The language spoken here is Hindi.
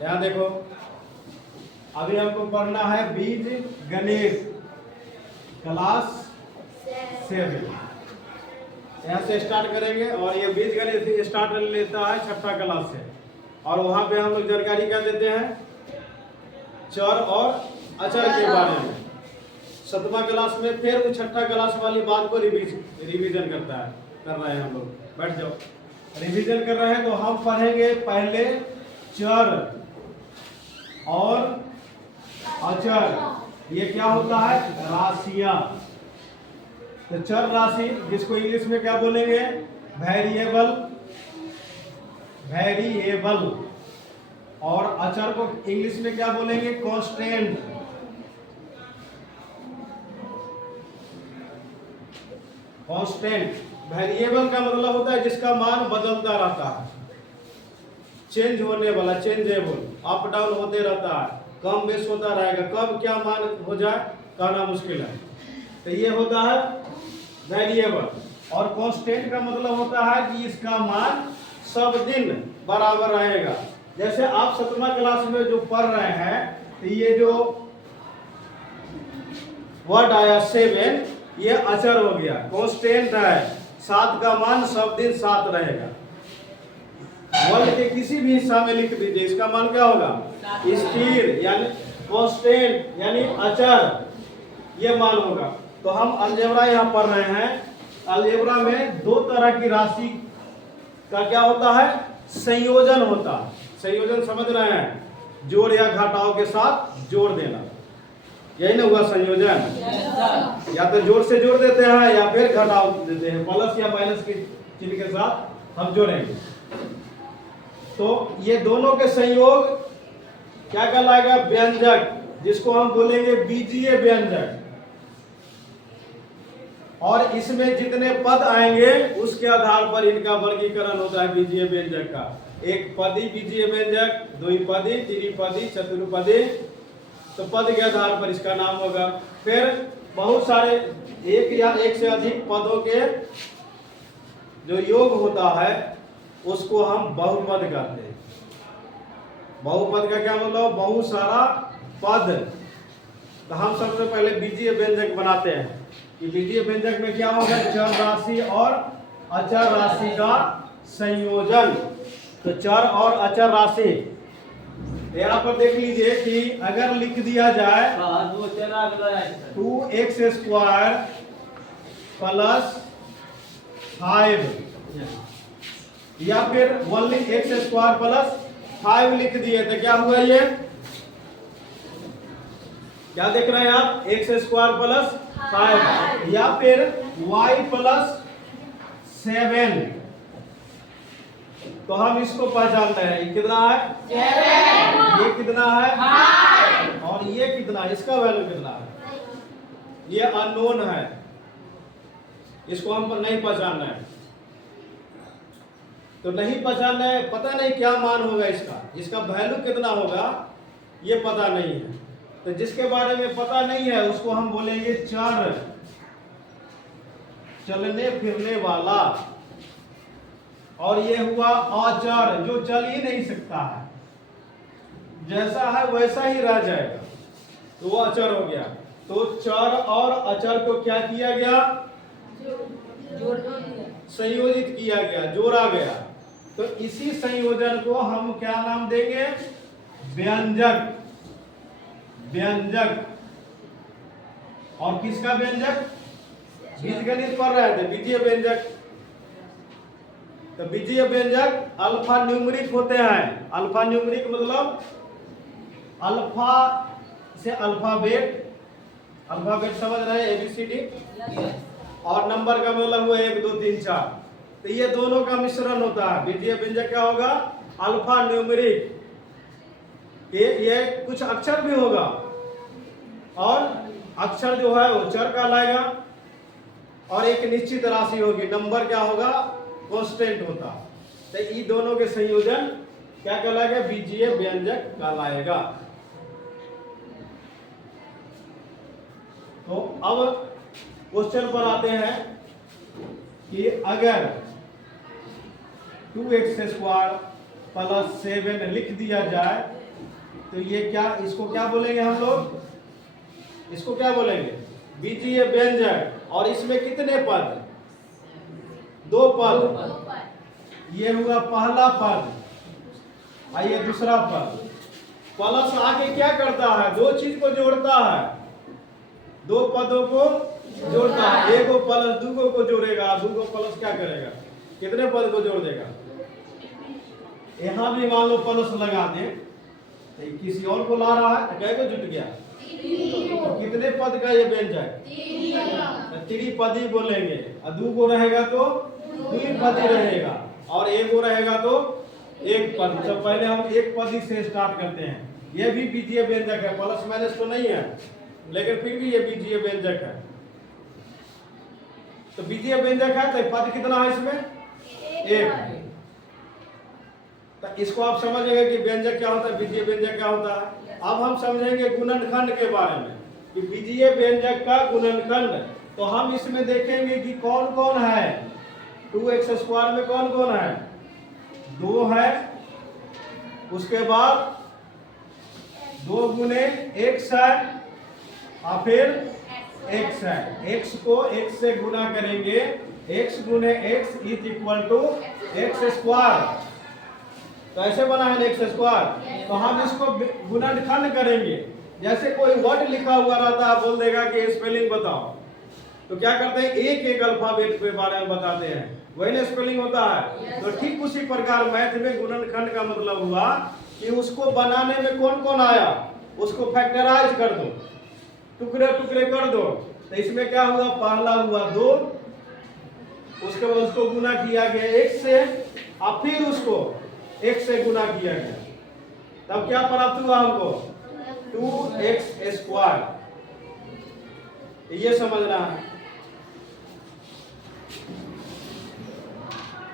यहाँ देखो, अभी हमको पढ़ना है बीज गणित क्लास 7। यहाँ से स्टार्ट करेंगे और ये बीज गणित स्टार्ट लेता है 6ठी क्लास से। और वहाँ पे हम लोग जानकारी क्या देते हैं, चर और अचर के बारे में। 7वां क्लास में फिर वो 6ठी क्लास वाली बात को रिवीजन कर रहे हैं हम लोग। बैठ जाओ, रिवीजन कर रहे हैं। तो हम पढ़ेंगे पहले चर और अचर। ये क्या होता है, राशियां। तो चर राशि, जिसको इंग्लिश में क्या बोलेंगे, वेरिएबल। और अचर को इंग्लिश में क्या बोलेंगे, कांस्टेंट। वेरिएबल का मतलब होता है जिसका मान बदलता रहता है, चेंज होने वाला, चेंजेबल, अप डाउन होते रहता है, कम बेस होता रहेगा। कब क्या मान हो जाए कहना मुश्किल है। तो ये होता है वेरिएबल। और कांस्टेंट का मतलब होता है कि इसका मान सब दिन बराबर रहेगा। जैसे आप 7वां क्लास में जो पढ़ रहे हैं, तो ये जो वर्ड आया 7, ये अचर हो गया, कांस्टेंट है। 7 का मान सब दिन 7 रहेगा। वर्ड के किसी भी हिस्सा में लिख दीजिए, इसका मान क्या होगा, स्थिर, यानी कांस्टेंट, यानी अचर, ये मान होगा। तो हम अलजेब्रा यहाँ पढ़ रहे हैं। अलजेब्रा में 2 तरह की राशि का क्या होता है, संयोजन होता है। संयोजन समझ रहे हैं, जोड़ या घटाव के साथ जोड़ देना, यही ना हुआ संयोजन। या तो जोड़ से जोड़ देते हैं या फिर घटाव देते हैं, प्लस या माइनस के चिन्ह के साथ हम जोड़ेंगे। तो ये दोनों के संयोग क्या कहलाएगा, व्यंजक, जिसको हम बोलेंगे बीजीय व्यंजक। और इसमें जितने पद आएंगे उसके आधार पर इनका वर्गीकरण होता है बीजीय व्यंजक का। एक पदी बीजीय व्यंजक, द्विपदी, त्रिपदी, चतुर्पदी। तो पद के आधार पर इसका नाम होगा। फिर बहुत सारे एक या एक से अधिक पदों के जो योग होता है उसको हम बहुपद कहते हैं। बहुपद का क्या मतलब, बहुत सारा पद। तो हम सबसे पहले बीजीय व्यंजक बनाते हैं कि बीजीय व्यंजक में क्या होगा, चर राशि और अचर राशि का संयोजन। तो चर और अचर राशि यहाँ पर देख लीजिए कि अगर लिख दिया जाए 2x² प्लस 5 या फिर 1x² प्लस 5 लिख दिए, तो क्या हुआ, ये क्या देख रहे हैं आप, x² प्लस 5 या फिर y प्लस 7। तो हम इसको पहचानते हैं, ये कितना है, 7। ये कितना है, और ये कितना है, इसका वैल्यू कितना है, ये अननोन है, इसको हम नहीं पहचानना है। तो नहीं पहचानना है, पता नहीं क्या मान होगा इसका वैल्यू कितना होगा, ये पता नहीं है। तो जिसके बारे में पता नहीं है उसको हम बोलेंगे चर, चलने फिरने वाला। और ये हुआ अचर, जो चल ही नहीं सकता है, जैसा है वैसा ही रह जाएगा, तो वो अचर हो गया। तो चर और अचर को क्या किया गया, संयोजित किया गया, जोड़ा गया। तो इसी संयोजन को हम क्या नाम देंगे, व्यंजक। व्यंजक। और किसका व्यंजक, बीजगणित पढ़ रहे थे, बीजीय व्यंजक। तो बीजीय व्यंजक अल्फा न्यूमेरिक होते हैं। अल्फा न्यूमेरिक मतलब अल्फा से अल्फाबेट, अल्फाबेट समझ रहे हैं, ABCD। और नंबर का मतलब हुआ 1 2 3 4। तो ये दोनों का मिश्रण होता है। बीजीय व्यंजक क्या होगा, अल्फा न्यूमेरिक। ये कुछ अक्षर भी होगा, और अक्षर जो है वो चर कहलाएगा, और एक निश्चित राशि होगी, नंबर क्या होगा, कांस्टेंट होता। तो ये दोनों के संयोजन क्या कहलाएगा, बीजीय व्यंजक कहलाएगा। तो अब क्वेश्चन पर आते हैं कि अगर 2x² प्लस 7 लिख दिया जाए तो ये क्या, इसको क्या बोलेंगे हम लोग, इसको क्या बोलेंगे, बीजीय व्यंजक। और इसमें कितने पद, 2 पद। ये हुआ पहला पद, आइए दूसरा पद। प्लस आगे क्या करता है, 2 चीज को जोड़ता है, 2 पदों को जोड़ता है। एक को प्लस 2 को जोड़ेगा, 2 को प्लस क्या करेगा, कितने पद को जोड़ देगा। यहाँ भी मान लो प्लस लगा दे, तो किसी और को ला रहा है तो कै को जुट गया, तो कितने पद का ये व्यंजक, त्रिपदी बोलेंगे। और 2 को रहेगा तो द्विपदी रहेगा, और 1 को रहेगा तो एक पद। तो पहले हम एक पदी से स्टार्ट करते हैं। ये भी बीजीय व्यंजक है, प्लस माइनस तो नहीं है, लेकिन फिर भी ये बीजीय व्यंजक है। तो बीजीय व्यंजक है तो पद कितना है इसमें, 1। तो इसको आप समझेंगे कि व्यंजक क्या होता है, बीजीय व्यंजक क्या होता है। अब हम समझेंगे गुणनखंड के बारे में कि बीजीय व्यंजक का गुणनखंड। तो हम इसमें देखेंगे कि कौन कौन है, 2x² में कौन कौन है, 2 है, उसके बाद 2 गुने x है, और फिर x है। x को x से गुना करेंगे, x गुने x is equal to x²। तो ऐसे बना है x²। तो हम इसको गुणनखंड करेंगे। जैसे कोई वर्ड लिखा हुआ रहता है, बोल देगा कि स्पेलिंग बताओ, तो क्या करते हैं, एक अल्फाबेट के बारे में बताते हैं, वही ना स्पेलिंग होता है। तो ठीक उसी प्रकार मैथ में गुणनखंड का मतलब हुआ कि उसको बनाने में कौन कौन आया, उसको फैक्टराइज कर दो, टुकड़े टुकड़े कर दो। तो इसमें क्या हुआ, पहला हुआ 2, उसके बाद उसको गुना किया गया 1 से, और फिर उसको 1 से गुना किया गया, तब क्या प्राप्त हुआ हमको, 2x²। ये समझना है।